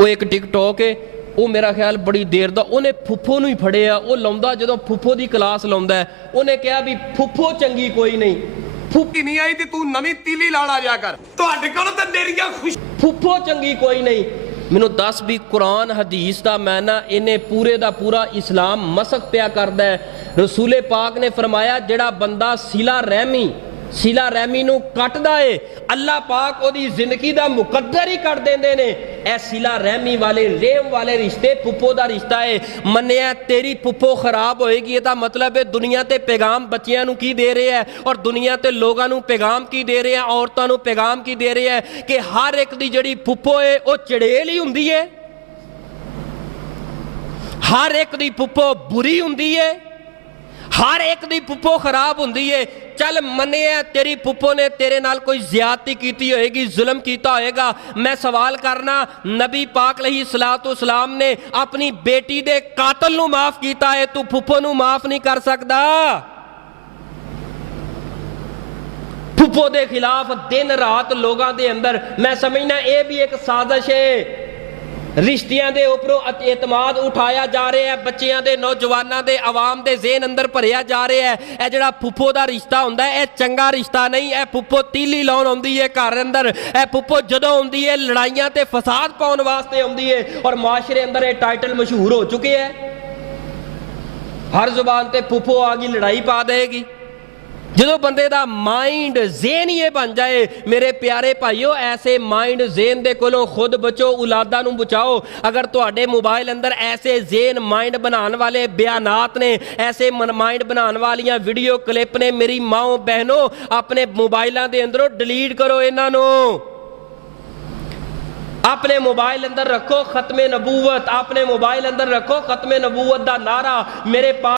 वो एक टिकटॉक है, वो मेरा ख्याल बड़ी देर का उन्हें फुफो नूं ही फड़िया। वो लाउंदा जो फुफो की क्लास लाउंदा है, उन्हें कहा भी फुफो चंगी कोई नहीं, फुफी नहीं आई तू नवी तीली लाड़ा जा कर फुफो चंगी कोई नहीं। मैनू दस भी कुरान हदीस का मैं ना इन्हें पूरे का पूरा इस्लाम मसक पिया करदा है। रसूले पाक ने फरमाया जेड़ा बंदा सिला रहमी नू कटदा है, अल्लाह पाक ओदी जिंदगी दा मुकद्दर ही कर देंदे ने। ए सिला रहमी वाले रेम वाले रिश्ते फुफो दा रिश्ता है। मन्निया तेरी फुफो खराब होएगी, ये मतलब है दुनिया ते पैगाम बच्चियां नू की दे रहे हैं और दुनिया ते लोगां नू पैगाम की दे रहे हैं, औरतां नू पैगाम की दे रहे हैं कि हर एक दी जड़ी फुफो है वो चड़ेल ही हुंदी है, हर एक दी फुफो बुरी हुंदी है, हर एक दी फुफो खराब हुंदी है। चल मन्निया तेरी फुफो ने तेरे नाल कोई ज्यादती की होएगी, जुल्म किया होएगा, मैं सवाल करना नबी पाक अलैहिस्सलाम ने अपनी बेटी दे कातल नू माफ किया है, तू फुफो नू माफ नहीं कर सकता। फुफो दे खिलाफ दिन रात लोगों के अंदर मैं समझना यह भी एक साजिश है। रिश्तियां दे उपरों एतमाद उठाया जा रहा है, बच्चियां दे नौजवानों दे आवाम दे ज़हन अंदर भरिया जा रहा है। यह जिहड़ा फुफो दा रिश्ता हुंदा है, यह चंगा रिश्ता नहीं। यह फुफो तीली लाउण आउंदी है घर अंदर, यह फुफो जदों आउंदी है लड़ाइयां ते फसाद पाउण वास्ते आउंदी है। और माशरे अंदर यह टाइटल मशहूर हो चुके हैं, हर जुबान ते फुफो आ गई लड़ाई पा देगी। जो बंदे दा माइंड ज़हन ही बन जाए, मेरे प्यारे भाईओ ऐसे माइंड ज़हन दे कोलों खुद बचो, औलादा नूं बचाओ। अगर तुहाडे मोबाइल अंदर ऐसे ज़हन माइंड बनाने वाले बयानात ने, ऐसे माइंड बनाने वालियां वीडियो क्लिप ने, मेरी माओ बहनों अपने मोबाइलों के अंदरों डिलीट करो इन्हां नूं। अपने मोबाइल अंदर रखो खत्मे नबूवत, अपने मोबाइल अंदर रखो खत्मे नबूवत दा नारा। मेरे पास